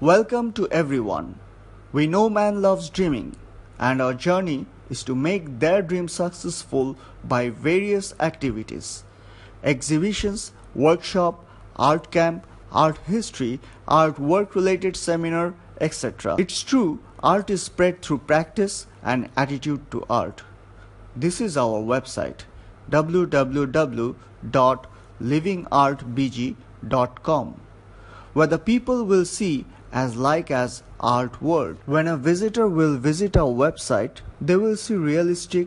Welcome to everyone. We know man loves dreaming, and our journey is to make their dreams successful by various activities. Exhibitions, workshop, art camp, art history, art work related seminar, etc. It's true, art is spread through practice and attitude to art. This is our website www.livingartbg.com, where the people will see as like as art world. When a visitor will visit our website, they will see realistic,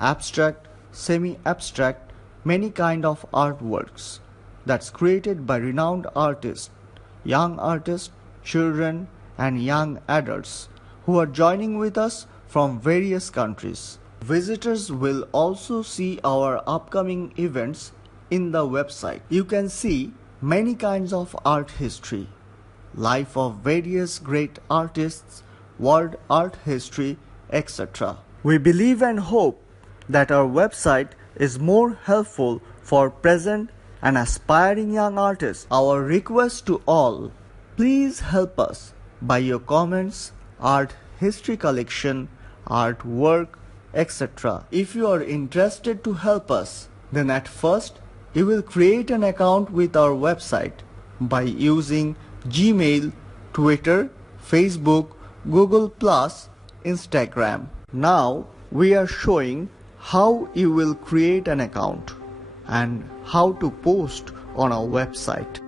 abstract, semi-abstract, many kind of artworks that's created by renowned artists, children and young adults who are joining with us from various countries. Visitors will also see our upcoming events in the website. You can see many kinds of art history, life of various great artists, world art history, etc. We believe and hope that our website is more helpful for present and aspiring young artists. Our request to all, please help us by your comments, art history collection, artwork, etc. If you are interested to help us, then at first you will create an account with our website by using Gmail, Twitter, Facebook, Google+, Instagram. Now we are showing how you will create an account and how to post on our website.